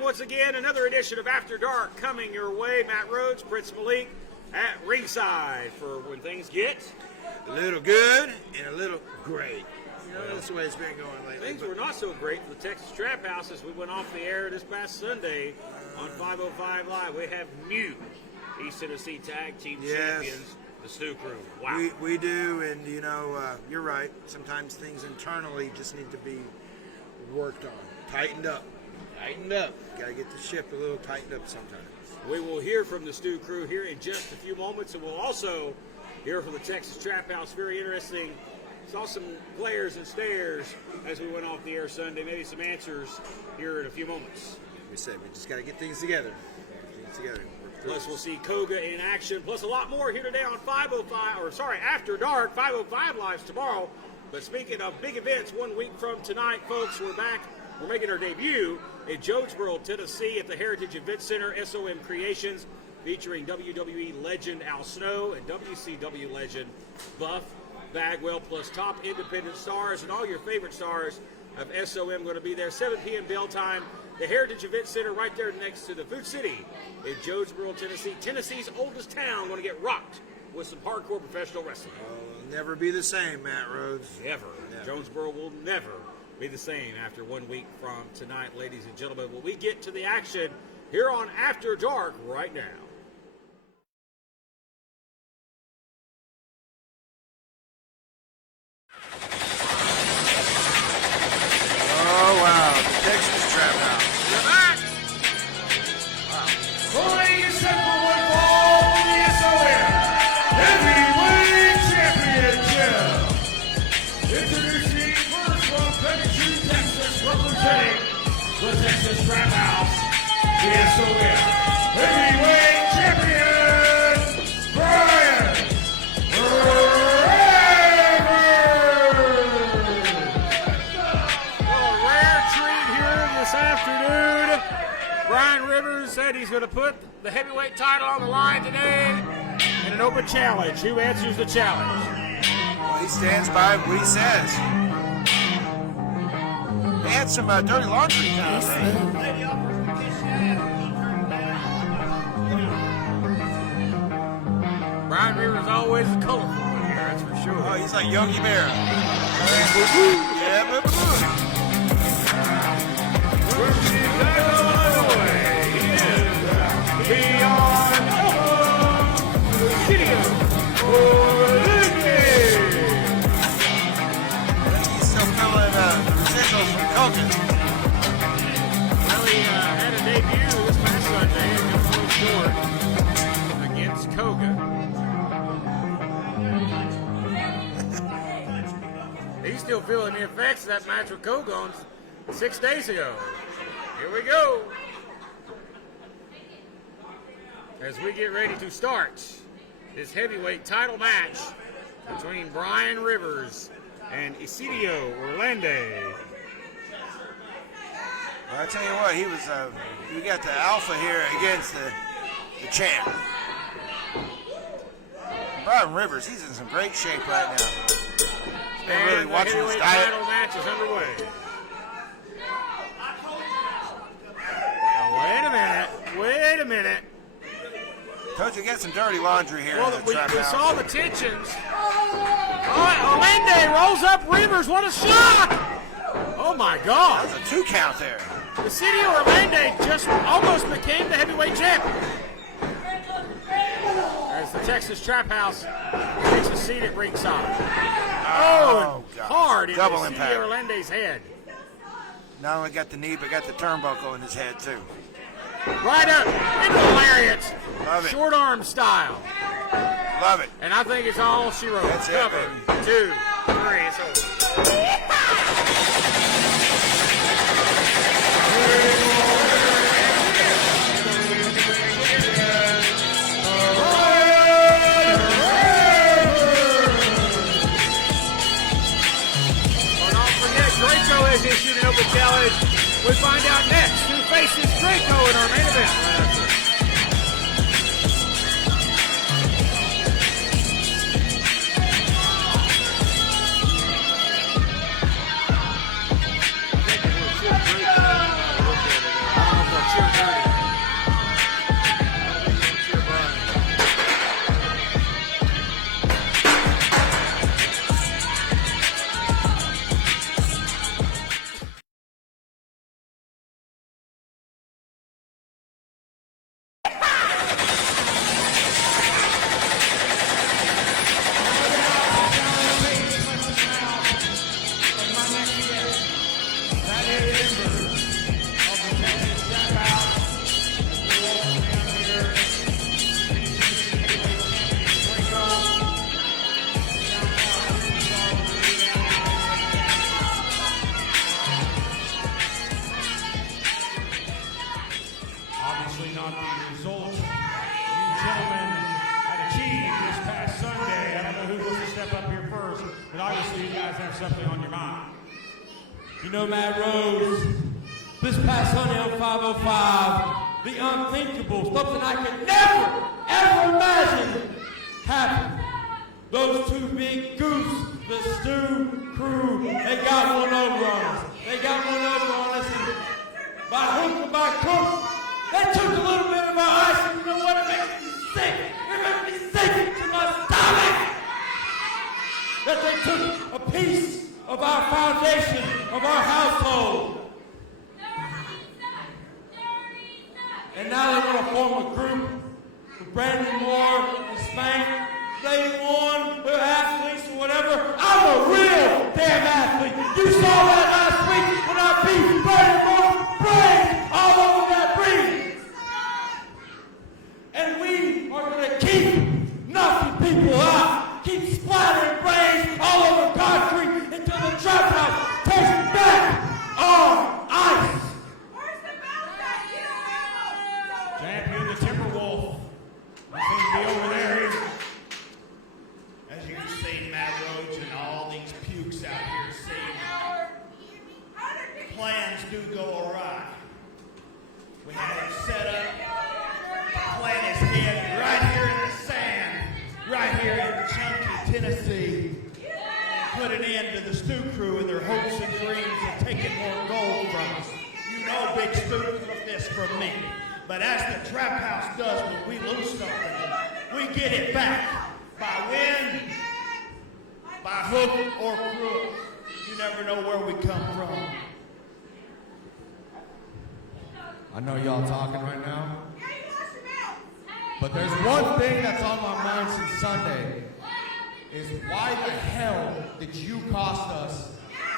Once again, another edition of After Dark coming your way. Matt Rhodes, Prince Malik at ringside for when things get a little good and a little great. You know, that's the way it's been going lately. Things were not so great for the Texas Trap House as we went off the air this past Sunday on 505 Live. We have new East Tennessee Tag Team Champions, the Stu Crew. Wow. We do, and you know, you're right. Sometimes things internally just need to be worked on, tightened up. Got to get the ship a little tightened up sometimes. We will hear from the Stu Crew here in just a few moments, and we'll also hear from the Texas Trap House. Very interesting. Saw some glares and stares as we went off the air Sunday. Maybe some answers here in a few moments. We said we just got to get things together. Plus, we'll see Koga in action. Plus, a lot more here today on After Dark. 505 Live's tomorrow. But speaking of big events, 1 week from tonight, folks, we're back. We're making our debut in Jonesboro, Tennessee at the Heritage Event Center, SOM Creations, featuring WWE legend Al Snow and WCW legend Buff Bagwell, plus top independent stars and all your favorite stars of SOM going to be there. 7 p.m. bell time. The Heritage Event Center right there next to the Food City in Jonesboro, Tennessee. Tennessee's oldest town, going to get rocked with some hardcore professional wrestling. It'll never be the same, Matt Rhodes. Never. Jonesboro will never be the same after 1 week from tonight, ladies and gentlemen. Well, we get to the action here on After Dark right now. Oh, wow. The Texas Trap House. You're back. Wow. Playing simple one ball in the SOM Heavyweight Championship. Introducing first from Tennessee, Texas, representing the Texas Trap House, the SOM Heavyweight Champion, Brian this afternoon. Brian Rivers said he's going to put the heavyweight title on the line today in an open challenge. Who answers the challenge? Well, he stands by what he says. They had some dirty laundry kind of thing. Brian Rivers always colorful in here, that's for sure. Oh, he's like Yogi Berra. Yeah, boo-boo. He's still feeling the residuals from Koga. Well, he had a debut this past Sunday and got a little short against Koga. He's still feeling the effects of that match with Koga on 6 days ago. Here we go. As we get ready to start this heavyweight title match between Brian Rivers and Isidio Orlando. Well, I tell you what, he was. We got the alpha here against the champ. Brian Rivers, he's in some great shape right now. He's been really watching his diet. The title match is underway. Now, wait a minute. Coach, we got some dirty laundry here. Well, we saw the tensions. Oh, Orlando rolls up Rivers. What a shock! Oh, my God. That was a 2 count there. The city of Orlando just almost became the heavyweight champion. As the Texas Trap House takes a seat at ringside. Oh, hard in Double the impact. city of Orlando's head. Not only got the knee, but got the turnbuckle in his head, too. Right up into the lariat. Love it. Short arm style. Love it. And I think it's all she wrote. That's it, Cover, baby. 2, 3, it's over. Draco has issued an open challenge. We find out next who faces Draco in our main event. Right after. Obviously not the result you gentlemen had achieved this past Sunday. I don't know who wants to step up here first, but obviously you guys have something on your mind. You know, Matt Rose, this past Sunday on 505, the unthinkable, something I could never, ever imagine happened. Those two big goofs, the Stew crew, they got one over on us. They got one over on us, and by hook or by crook, they took a little bit of our ice, and you know what? It makes me sick. It makes me sick to my stomach that they took a piece of our foundation, of our household. And now they want to form a group with Brandon Moore and Spank. They won, we're athletes or whatever. I'm a real damn athlete. You saw that last week when I beat Brandon Moore's brains all over that ring. And we are going to keep knocking people out, keep splattering brains all over concrete until the trap house takes back our ice. Champion the Timberwolf. I seem to be over there. As you can see, Matt Rhodes and all these pukes out here see, plans do go awry. We had him set up, plant his head right here in the sand, right here in Chunky, Tennessee, and put an end to the Stew crew and their hopes and dreams of taking more gold from us. You know Big Stew took this from me. But as the trap house does when we lose something, we get it back by win, by hook or crook. You never know where we come from. I know y'all talking right now, but there's one thing that's on my mind since Sunday, is why the hell did you cost us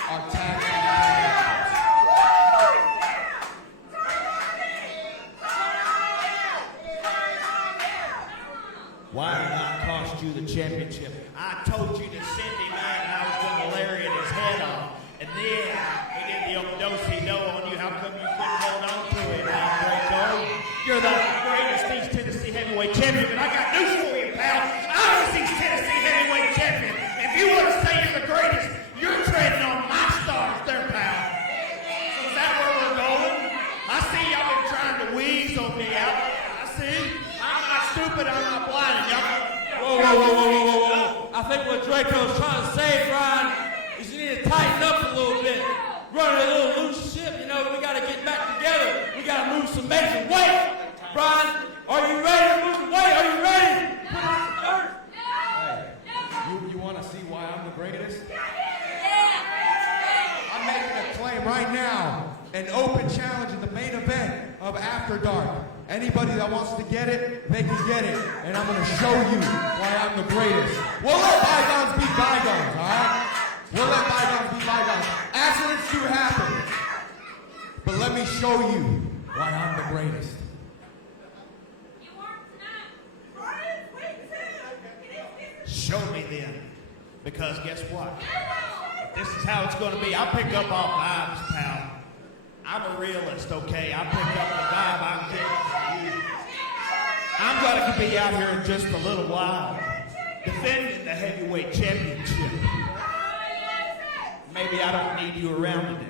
our tag team championships? Why did I cost you the championship? I told you to send him out and I was going to lariat his head off. And then he did the do-si-do on you. How come you couldn't hold on to it, Draco? You're the greatest East Tennessee heavyweight champion, but I got news for you, pal. I'm the East Tennessee heavyweight champion. If you want to say you're the greatest, you're treading on my stars there, pal. So is that where we're going? I see y'all been trying to weasel me out. I see. I'm not stupid. I'm not blind. Whoa, whoa, whoa, whoa, whoa, whoa. I think what Draco's trying to say, Brian, is you need to tighten up a little bit. Running a little loose ship, you know, we got to get back together. We got to move some major weight. Brian, are you ready to move the weight? Are you ready? Hey, you want to see why I'm the greatest? I'm making a claim right now. An open challenge in the main event of After Dark. Anybody that wants to get it, they can get it. And I'm going to show you why I'm the greatest. We'll let bygones be bygones, all right? We'll let bygones be bygones. Accidents do happen. But let me show you why I'm the greatest. Because guess what? This is how it's going to be. I'll pick up all vibes, pal. I'm a realist, okay? I'll pick up the vibe I'm getting from you. I'm going to be out here in just a little while defending the heavyweight championship. Maybe I don't need you around today.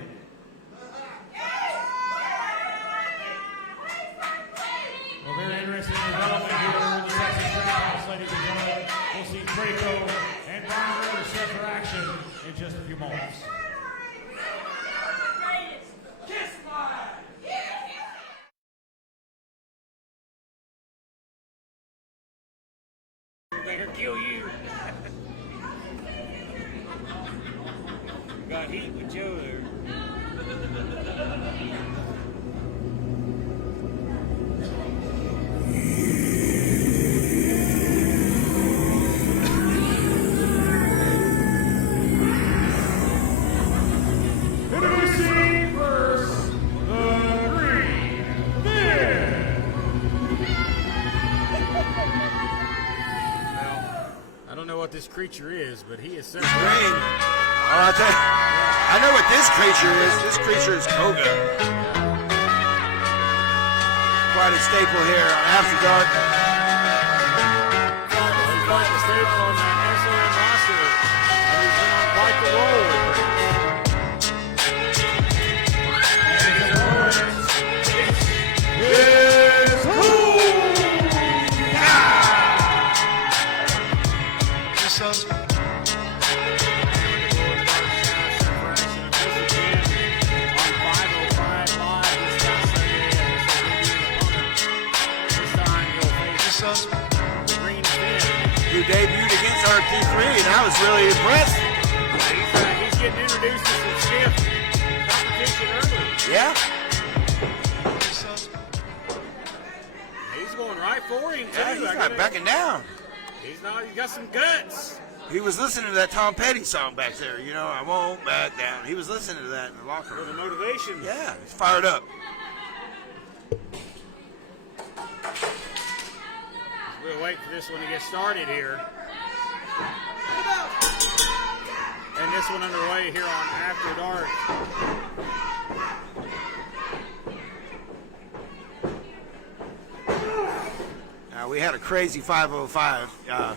Well, very interesting development here in the Texas Roundhouse, ladies and gentlemen. We'll see Draco and Brian Rivers set for action in just a few moments. They'll kill you. Got heat with Joe there. Introducing first, the Green Bear. Now, I don't know what this creature is, but he is Green. Oh, I'll tell you. I know what this creature is. This creature is Koga. Quite a staple here on After Dark. He's quite the staple on that SOM roster, and he's been on quite the roll. It's Who debuted against RT3, and I was really impressed. He's getting introduced to some stiff competition early. Yeah. He's going right for him, too. Yeah, he's not backing down. He's got some guts. He was listening to that Tom Petty song back there. You know, I won't back down. He was listening to that in the locker For the room. motivation. Yeah, he's fired up. We'll wait for this one to get started here. And this one underway here on After Dark. We had a crazy 505.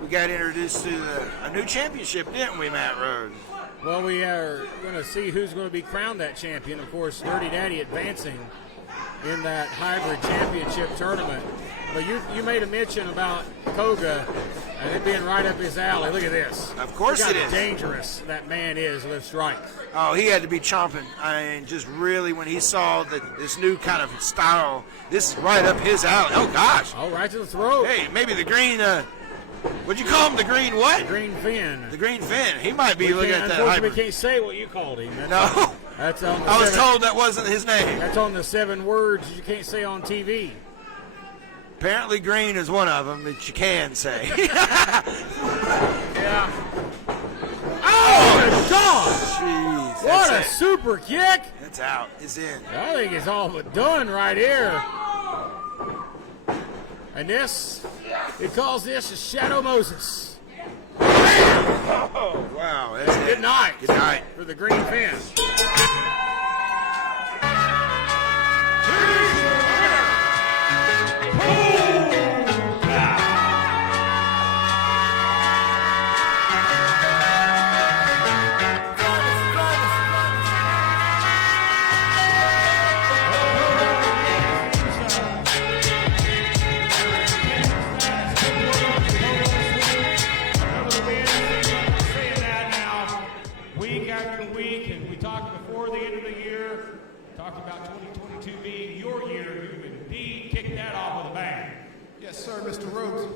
We got introduced to a new championship, didn't we, Matt Rhodes? Well, we are going to see who's going to be crowned that champion. Of course, Dirty Daddy advancing in that hybrid championship tournament. But you made a mention about Koga and it being right up his alley. Look at this. Of course Look it how is. dangerous that man is with strike. Oh, he had to be chomping. I mean, just really, when he saw this new kind of style, this is right up his alley. Oh, gosh. Oh, right to the throat. Hey, maybe the green, what'd you call him? The green what? Green Fin. The green fin. He might be looking at that Unfortunately, hybrid. we can't say what you called him. No. That's on the I was seven- told that wasn't his name. That's on the 7 words you can't say on TV. Apparently green is one of them that you can say. Yeah. Oh, my God! Jeez. What a That's it. super kick! It's out. It's in. I think it's all but done right here. And this, it calls this a Shadow Moses. Oh, wow. That's it. Good night. Good night. For the Green Fin. Week after week, and we talked before the end of the year, talked about 2022 being your year. You've indeed kicked that off with a bang. Yes, sir, Mr. Rhodes.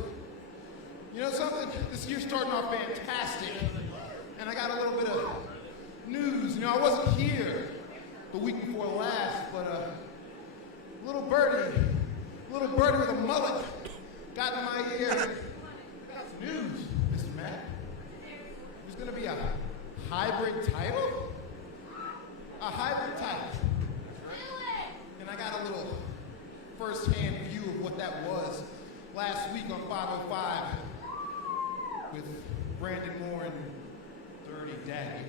You know something? This year's starting off fantastic. And I got a little bit of news. You know, I wasn't here the week before last, but a little birdie with a mullet got in my ear. Got some news, Mr. Matt. There's going to be a hybrid title? A hybrid title. And I got a little first-hand view of what that was last week on 505 with Brandon Moore and Dirty Daddy.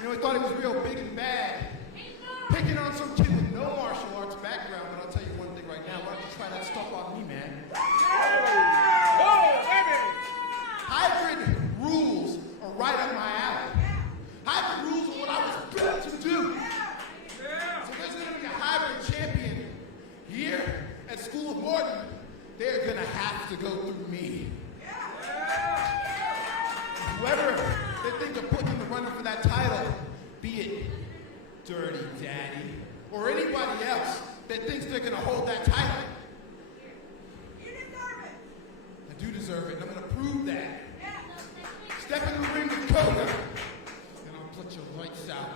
You know, he thought he was real big and bad, picking on some kid with no martial arts background. But I'll tell you one thing right now: why don't you try that stuff on me, man? Hybrid rules are right up my alley. Hybrid rules are what I was built to do. So there's going to be a hybrid champion here at School of Morton. They're going to have to go through me. Whoever they think of putting in the running for that title, be it Dirty Daddy or anybody else that thinks they're going to hold that title. You deserve it. I do deserve it, and I'm going to prove that. Step in the ring with Koga, and I'll put your lights out.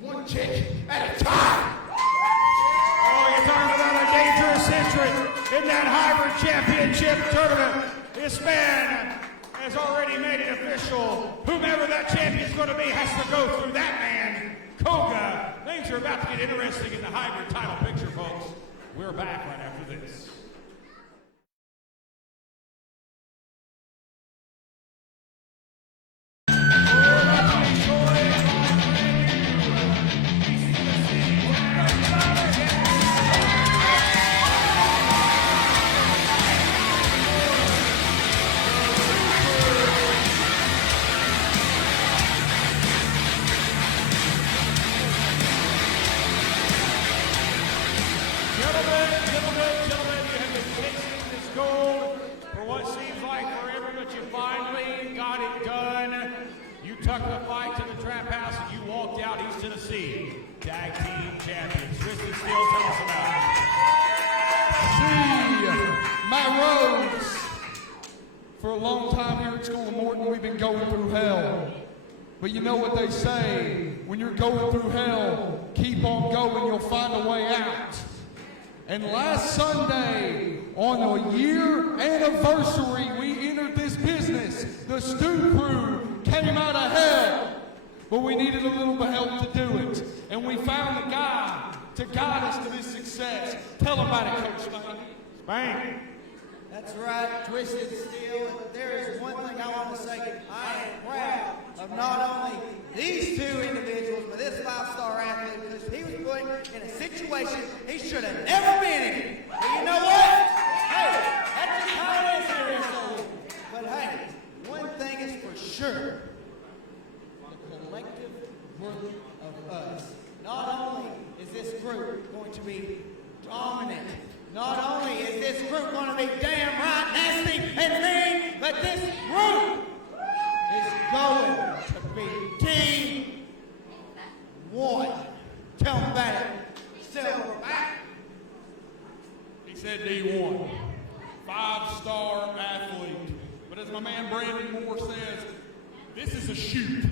One kick at a time. Oh, you're talking about a dangerous entrant in that hybrid championship tournament. This man has already made it official. Whomever that champion's going to be has to go through that man, Koga. Things are about to get interesting in the hybrid title picture, folks. We're back right after this. Tucked the fight to the trap house and you walked out East Tennessee. Tag team champions. Twisted Steel, tell us about See, my roads. For a long time here at School of Morton, we've been going through hell. But you know what they say, when you're going through hell, keep on going, you'll find a way out. And last Sunday, on a year anniversary, we entered this business. The Stew Crew came out of hell, but we needed a little bit of help to do it. And we found a guy to guide us to this success. Tell them about it, Coach Spain. Spain. That's right, Twisted Steel. There is one thing I want to say. I am proud of not only these two individuals, but this five-star athlete, because he was put in a situation he should have never been in. But you know what? Hey, that's just how it is here in School. But hey, one thing is for sure. The collective worth of us. Not only is this group going to be dominant, not only is this group going to be damn right nasty and mean, but this group is going to be Team 1. Tell them about it. Silverback. He said D1. 5-star athlete. But as my man Brandon Moore says, this is a shoot.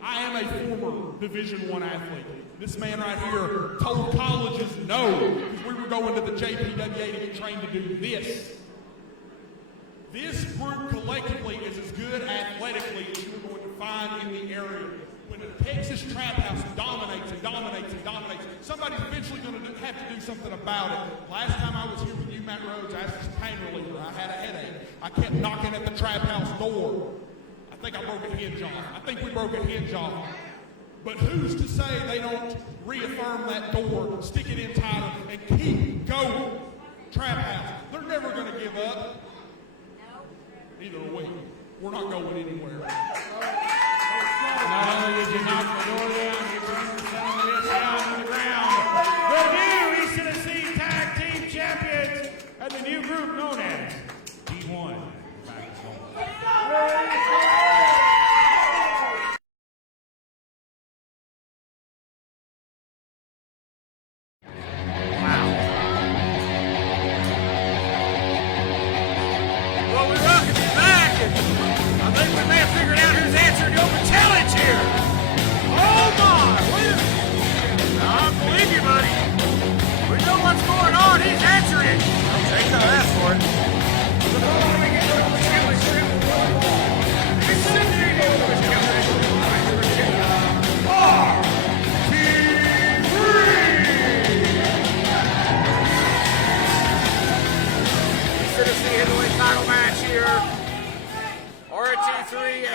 I am a former Division I athlete. This man right here told colleges no, because we were going to the JPWA to get trained to do this. This group collectively is as good athletically as you're going to find in the area. When the Texas Trap House dominates and dominates and dominates, somebody's eventually going to have to do something about it. Last time I was here with you, Matt Rhodes, I asked this pain reliever. I had a headache. I kept knocking at the Trap House door. I think I broke a hinge off. I think we broke a hinge off. But who's to say they don't reaffirm that door, stick it in tighter, and keep going? Trap House, they're never going to give up. Neither are we. We're not going anywhere. Not only did you knock the door down, you turned some of this down to the ground. The new East Tennessee Tag Team Champions and the new group known as D1. Well, we're rocking it back, and I think we may have figured out who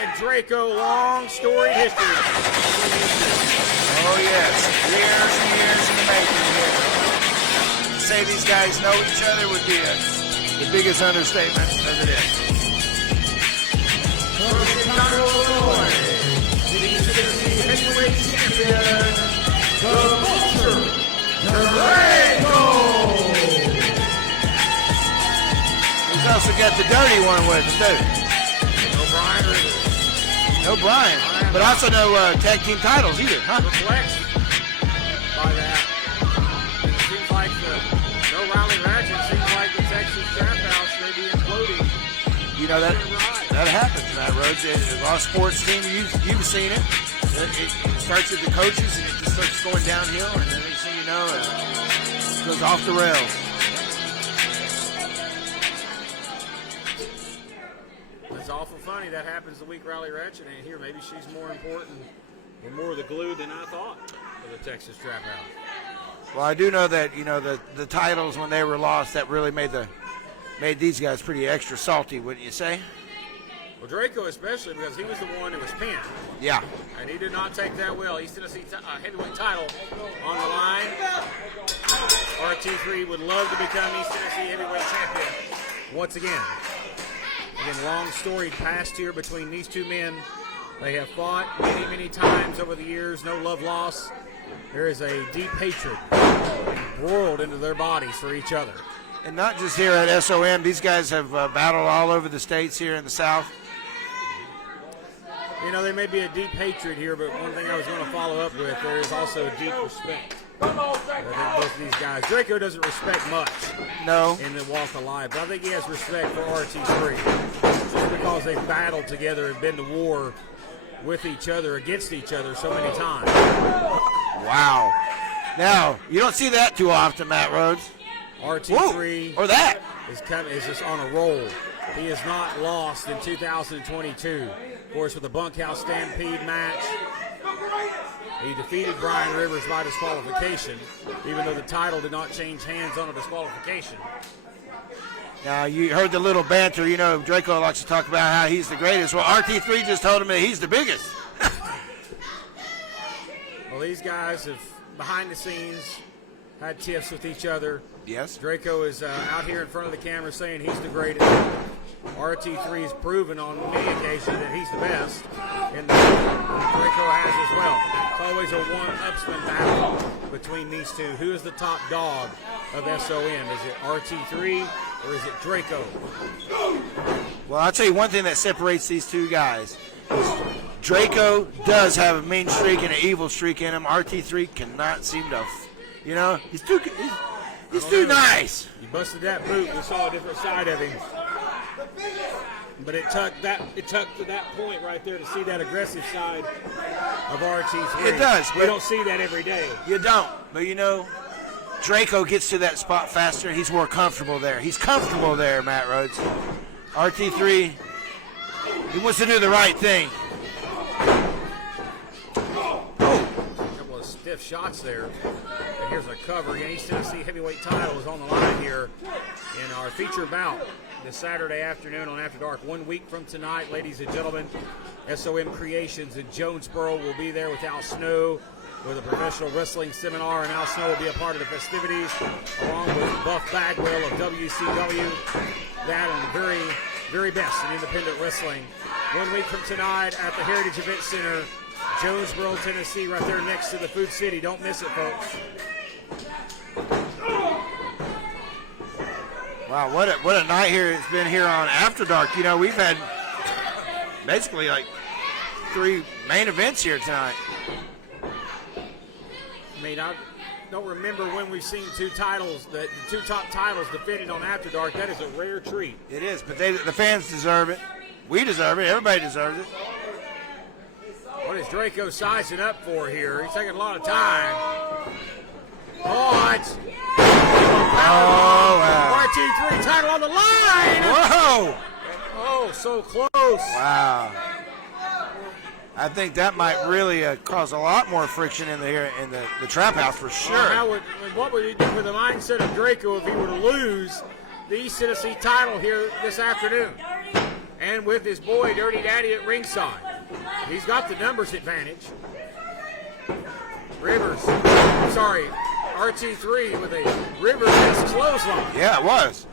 and Draco, long storied history. Oh, yes. Years and years in the making here. To say these guys know each other would be the biggest understatement of the day. Heavyweight champion, the Vulture, Draco. He's also got the dirty one with him, too. No Brian either. No Brian, but also no tag team titles either, huh? Perplexed by that. It seems like no Rally Ratchet. Seems like the Texas Trap House may be imploding. You know, that happens, Matt Rhodes. A lot of sports teams, you've seen it. It starts with the coaches, and it just starts going downhill, and then next thing you know, it goes off the rails. It's awful funny that happens the week Rally Ratchet ain't here. Maybe she's more important or more of the glue than I thought for the Texas Trap House. Well, I do know that, you know, the titles when they were lost, that really made these guys pretty extra salty, wouldn't you say? Well, Draco especially, because he was the one that was pinned. Yeah. And he did not take that well. East Tennessee heavyweight title on the line. RT3 would love to become East Tennessee heavyweight champion once again. Again, long storied past here between these two men. They have fought many, many times over the years. No love lost. There is a deep hatred broiled into their bodies for each other. And not just here at SOM. These guys have battled all over the states here in the South. You know, there may be a deep hatred here, but one thing I was going to follow up with, there is also deep respect. I think both of these guys. Draco doesn't respect much in the walk of life, but I think he has respect for RT3 just because they've battled together and been to war with each other, against each other so many times. Wow. Now, you don't see that too often, Matt Rhodes. RT3 or that is just on a roll. He has not lost in 2022. Of course, with the Bunkhouse Stampede match, he defeated Brian Rivers by disqualification, even though the title did not change hands on a disqualification. Now, you heard the little banter. You know, Draco likes to talk about how he's the greatest. Well, RT3 just told him that he's the biggest. Well, these guys have, behind the scenes, had tiffs with each other. Yes. Draco is out here in front of the camera saying he's the greatest. RT3 has proven on many occasions that he's the best, and Draco has as well. It's always a one-upsman battle between these two. Who is the top dog of SOM? Is it RT3 or is it Draco? Well, I'll tell you one thing that separates these two guys. Draco does have a mean streak and an evil streak in him. RT3 cannot seem to, you know, he's too nice. He busted that boot. We saw a different side of him. But it took to that point right there to see that aggressive side of RT3. It does. We don't see that every day. You don't. But, you know, Draco gets to that spot faster. He's more comfortable there. He's comfortable there, Matt Rhodes. RT3, he wants to do the right thing. A couple of stiff shots there. And here's a cover. The East Tennessee heavyweight title is on the line here in our feature bout this Saturday afternoon on After Dark. 1 week from tonight, ladies and gentlemen, SOM Creations in Jonesboro will be there with Al Snow with a professional wrestling seminar, and Al Snow will be a part of the festivities along with Buff Bagwell of WCW. That and the very, very best in independent wrestling. 1 week from tonight at the Heritage Event Center, Jonesboro, Tennessee, right there next to the Food City. Don't miss it, folks. Wow, what a night here it's been here on After Dark. You know, we've had basically like 3 main events here tonight. I mean, I don't remember when we've seen 2 titles, the 2 top titles defended on After Dark. That is a rare treat. It is, but the fans deserve it. We deserve it. Everybody deserves it. What is Draco sizing up for here? He's taking a lot of time. Oh, it's... Oh, wow. RT3 title on the line. Whoa. Oh, so close. Wow. I think that might really cause a lot more friction in the trap house for sure. What would he do with the mindset of Draco if he were to lose the East Tennessee title here this afternoon? and with his boy Dirty Daddy at ringside. He's got the numbers advantage. RT3 with a Rivers clothesline. Yeah, it was.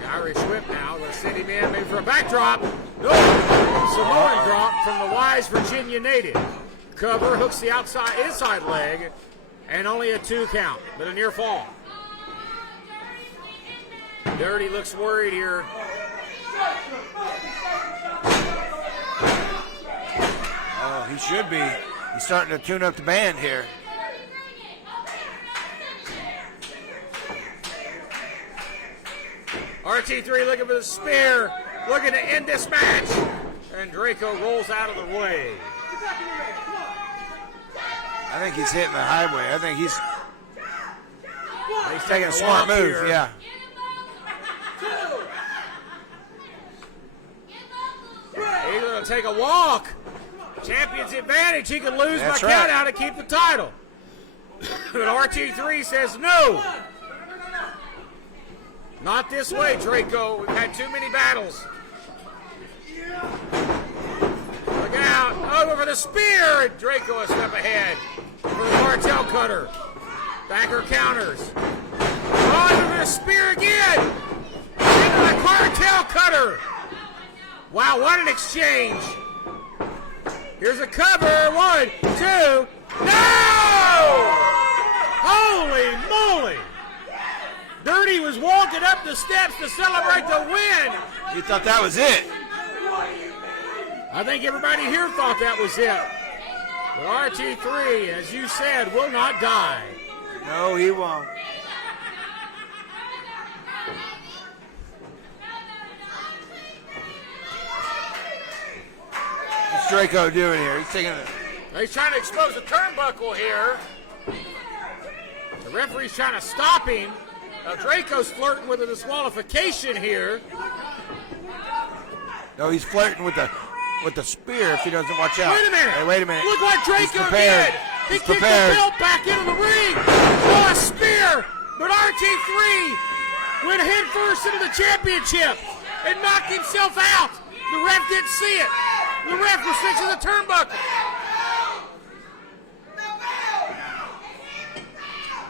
The Irish whip now. Going to send him in maybe for a backdrop. No! Samoan drop from the wise Virginia native. Cover, hooks the inside leg, and only a 2 count, but a near fall. Dirty looks worried here. Oh, he should be. He's starting to tune up the band here. RT3 looking for the spear, looking to end this match. And Draco rolls out of the way. I think he's hitting the highway. I think he's taking a smart move, here. yeah. He's going to take a walk. Champion's advantage. He could lose That's by right. count out and keep the title. But RT3 says no. Not this way, Draco. We've had too many battles. Look out. Over for the spear. And Draco a step ahead for the cartel cutter. Backer counters. Over for the spear again. Into the cartel cutter. Wow, what an exchange. Here's a cover. 1, 2. No! Holy moly. Dirty was walking up the steps to celebrate the win. He thought that was it. I think everybody here thought that was it. But RT3, as you said, will not die. No, he won't. What's Draco doing here? He's taking a... He's trying to expose the turnbuckle here. The referee's trying to stop him. Draco's flirting with a disqualification here. No, he's flirting with the spear if he doesn't watch out. Wait a minute. Hey, wait a minute. Look what He's Draco prepared. did. He He's kicked prepared. the belt back into the ring. Oh, a spear. But RT3 went head first into the championship and knocked himself out. The ref didn't see it. The ref was fixing the turnbuckle.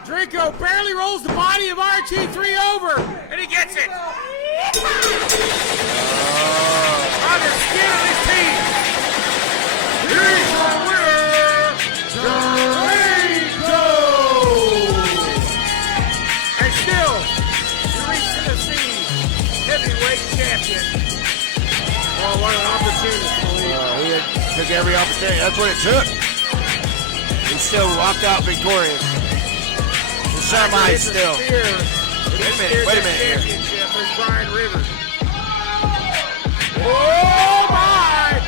Draco barely rolls the body of RT3 over, and he gets it. On the skin of his teeth. Here's your winner, Draco! And still, the East Tennessee heavyweight champion. Oh, what an opportunity. He took every opportunity. That's what it took. He still walked out victorious. Semi still. Wait a minute here. There's Brian Rivers. Oh my!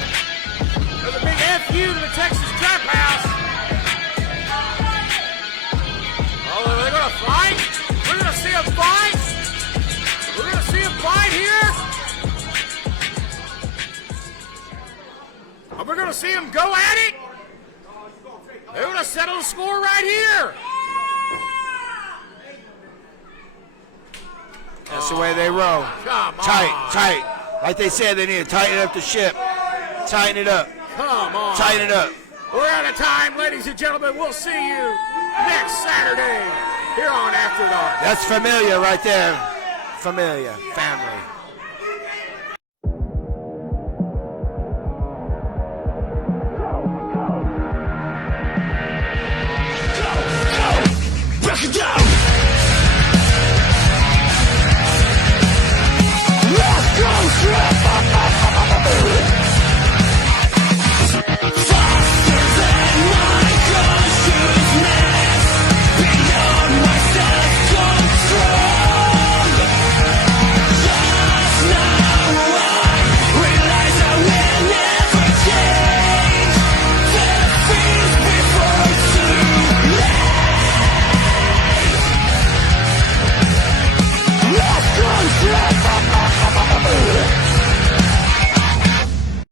There's a big FU to the Texas Trap House. Oh, are they going to fight? We're going to see them fight. We're going to see them fight here. Are we going to see them go at it? They're going to settle the score right here. That's the way they roll. Come on. Tight. Like they said, they need to tighten up the ship. Tighten it up. Come on. Tighten it up. We're out of time, ladies and gentlemen. We'll see you next Saturday here on After Dark. That's familiar right there. Familiar. Family.